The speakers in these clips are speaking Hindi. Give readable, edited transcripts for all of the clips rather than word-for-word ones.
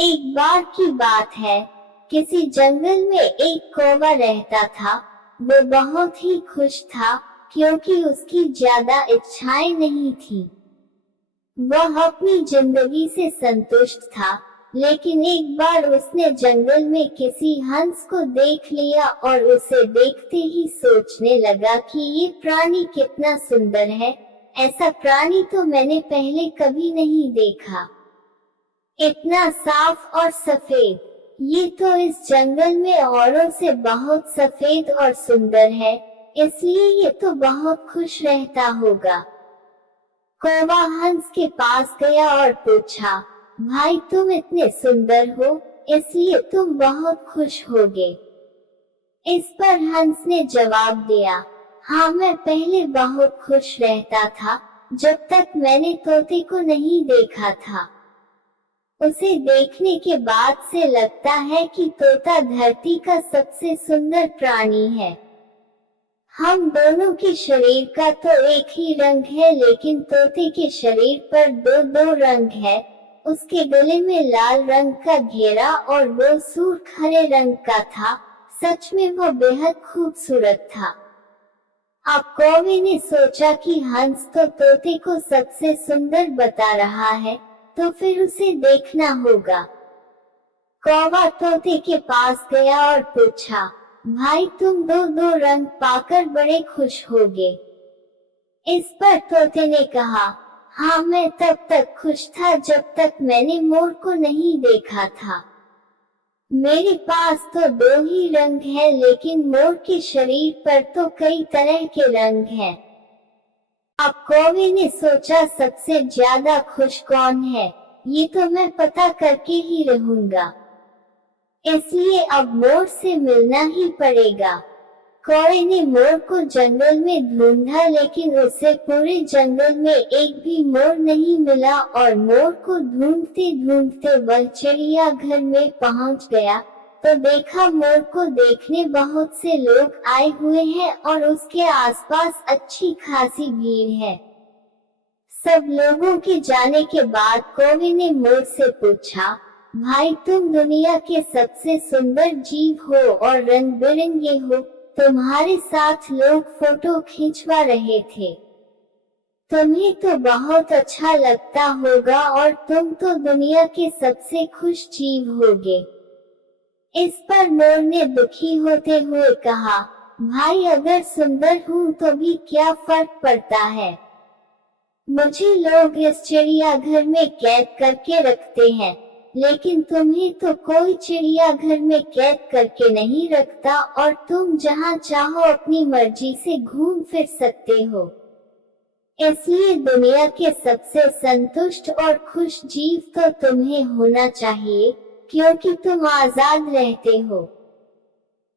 एक बार की बात है, किसी जंगल में एक कौवा रहता था। वो बहुत ही खुश था, क्योंकि उसकी ज्यादा इच्छाएं नहीं थी। वह अपनी जिंदगी से संतुष्ट था, लेकिन एक बार उसने जंगल में किसी हंस को देख लिया और उसे देखते ही सोचने लगा कि ये प्राणी कितना सुंदर है। ऐसा प्राणी तो मैंने पहले कभी नहीं देखा। इतना साफ और सफेद, ये तो इस जंगल में औरों से बहुत सफेद और सुंदर है, इसलिए ये तो बहुत खुश रहता होगा। कौवा हंस के पास गया और पूछा, भाई तुम इतने सुंदर हो, इसलिए तुम बहुत खुश होगे। इस पर हंस ने जवाब दिया, हाँ मैं पहले बहुत खुश रहता था, जब तक मैंने तोते को नहीं देखा था। उसे देखने के बाद से लगता है कि तोता धरती का सबसे सुंदर प्राणी है। हम दोनों के शरीर का तो एक ही रंग है, लेकिन तोते के शरीर पर दो दो रंग है। उसके गले में लाल रंग का घेरा और वो सुर्ख हरे रंग का था। सच में वो बेहद खूबसूरत था। अब कौवे ने सोचा कि हंस तो तोते को सबसे सुंदर बता रहा है, तो फिर उसे देखना होगा। कौवा तोते के पास गया और पूछा, भाई तुम दो दो रंग पाकर बड़े खुश होगे। इस पर तोते ने कहा, हाँ मैं तब तक खुश था जब तक मैंने मोर को नहीं देखा था। मेरे पास तो दो ही रंग है, लेकिन मोर के शरीर पर तो कई तरह के रंग हैं। अब कौवे ने सोचा सबसे ज्यादा खुश कौन है, ये तो मैं पता करके ही रहूंगा। इसलिए अब मोर से मिलना ही पड़ेगा। कौवे ने मोर को जंगल में ढूंढा, लेकिन उसे पूरे जंगल में एक भी मोर नहीं मिला और मोर को ढूंढते ढूंढते वह चिड़ियाघर में पहुंच गया, तो देखा मोर को देखने बहुत से लोग आए हुए हैं और उसके आसपास अच्छी खासी भीड़ है। सब लोगों के जाने के बाद कौवे ने मोर से पूछा, भाई तुम दुनिया के सबसे सुंदर जीव हो और रंग बिरंगे हो, तुम्हारे साथ लोग फोटो खिंचवा रहे थे। तुम्हें तो बहुत अच्छा लगता होगा और तुम तो दुनिया के सबसे खुश जीव होगे। इस पर मोर ने दुखी होते हुए कहा, भाई अगर सुंदर हूँ तो भी क्या फर्क पड़ता है। मुझे लोग इस चिड़ियाघर में कैद करके रखते हैं, लेकिन तुम्हें तो कोई चिड़ियाघर में कैद करके नहीं रखता और तुम जहाँ चाहो अपनी मर्जी से घूम फिर सकते हो। इसलिए दुनिया के सबसे संतुष्ट और खुश जीव तो तुम्हें होना चाहिए, क्योंकि तुम आजाद रहते हो।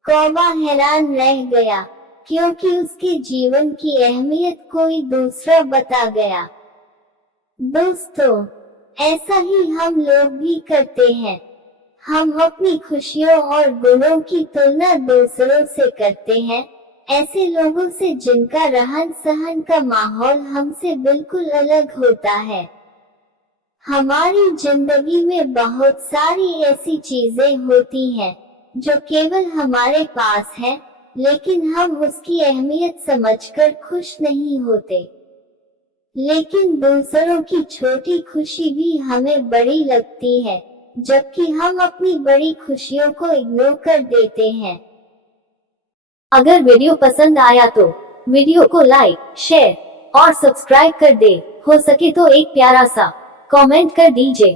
कौवा हैरान रह गया, क्योंकि उसके जीवन की अहमियत कोई दूसरा बता गया। दोस्तों, ऐसा ही हम लोग भी करते हैं। हम अपनी खुशियों और गुणों की तुलना दूसरों से करते हैं, ऐसे लोगों से जिनका रहन सहन का माहौल हमसे बिल्कुल अलग होता है। हमारी जिंदगी में बहुत सारी ऐसी चीजें होती हैं, जो केवल हमारे पास है, लेकिन हम उसकी अहमियत समझकर खुश नहीं होते। लेकिन दूसरों की छोटी खुशी भी हमें बड़ी लगती है, जबकि हम अपनी बड़ी खुशियों को इग्नोर कर देते हैं। अगर वीडियो पसंद आया तो वीडियो को लाइक, शेयर और सब्सक्राइब कर दे। हो सके तो एक प्यारा सा कमेंट कर दीजिए।